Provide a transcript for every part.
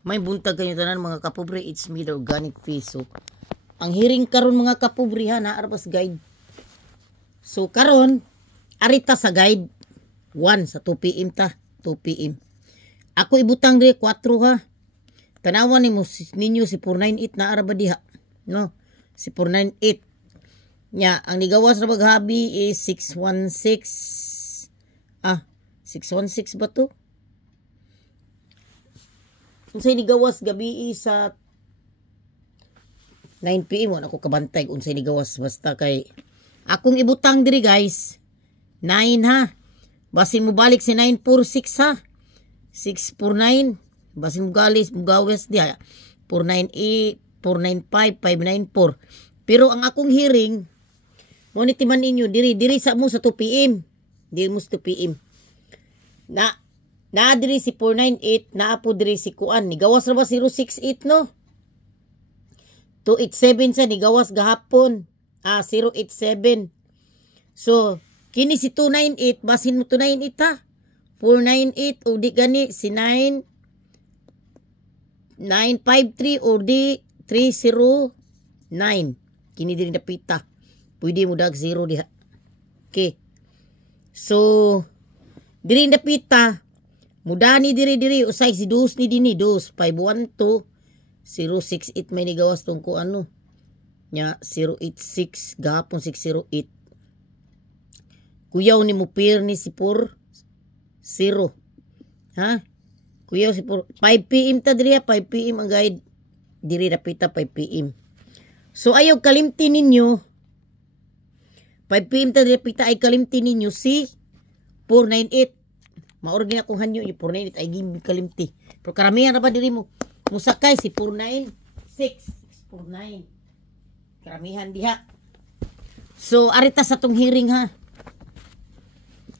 May buntag kayo tanan mga kapobre, it's me the organic fish. So, ang hearing karon mga kapobre ha, naarabas guide. So karon arita sa guide 1 sa 2 PM ta, 2 PM. Ako ibutang dire 4 ha. Tanawan ninyo si 498 na araba diha. No, si 498. Nya, ang nigawas na maghabi is 616. 616 ba to? Unsay nigawas gabi sa 9 PM wala ko kabantay unsay nigawas basta kay akong ibutang diri guys 9 ha. Basin mo balik si 946 ha. 649 basin mo galis mo gawes diha 498 495 594. Pero ang akong hearing mo ni timan inyo diri sa mo sa 2 PM. Diri mo sa 2 PM. Na diri si 498, na po diri si kuan. Nigawas ra ba 068 no? 287 sa nigawas gahapon. 087. So, kini si 298, basin mo 298 ha. 498 o di gani si 953 o di 309. Kini diri napita. Pwede mo dag 0 diha. Okay. So, diri napita mudani diri usay si dos ni dini dos 512 068 may nigawas tong ko ano nya 086 gahapon 608 kuyaw ni mo pair ni si 40 ha kuyaw si 5 PM ta diri 5 PM ang guide diri dapita 5 PM. So ayaw kalimti ninyo 5 PM ta diri dapita ay kalimti ninyo si 498. Maorgin akong hanyo yung 498 ay gimbi kalimti. Pero karamihan na pa diri mo. Musakay si 496. 649. Karamihan diha. So, arita sa tong hearing ha.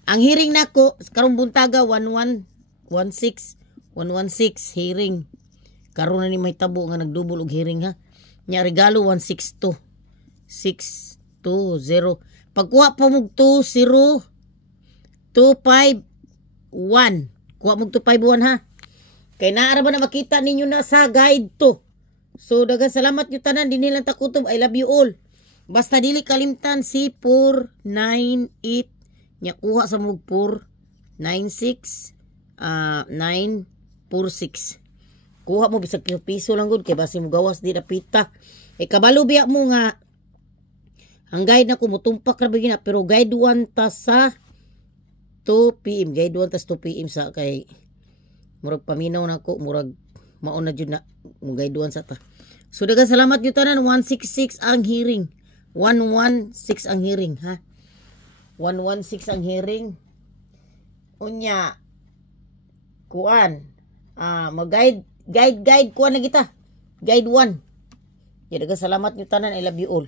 Ang hearing nako karong buntaga 1116 hearing. Karon na ni may tabo nga nagdubol og hearing ha. Nya regalo 162 620. Pagkuha pa mo 20 25 1. Kuha mo 251 ha. Kay naara ba na makita ninyo na sa guide to. So daghang salamat nyo tanan din nilang takutob. I love you all. Basta dili kalimtan si 498 nya kuha sa mug 496 946. Kuha mo bisag piso lang gud kay basi mo gawas di dapita. Kabalo biya mo nga ang guide na ko mutumpak ra bigina pero guide 1 ta sa 2 PM. Guide 1 tas 2 PM sa kay murag paminaw na ko. Murag mauna dyan na. Guide 1 sa ta. So daghang salamat nyo tanan. 166 ang hearing. 116 ang hearing ha. 116 ang hearing. Unya. Kuan. Mag-guide. Guide kuan na kita. Guide 1. Daghang salamat nyo tanan. I love you all.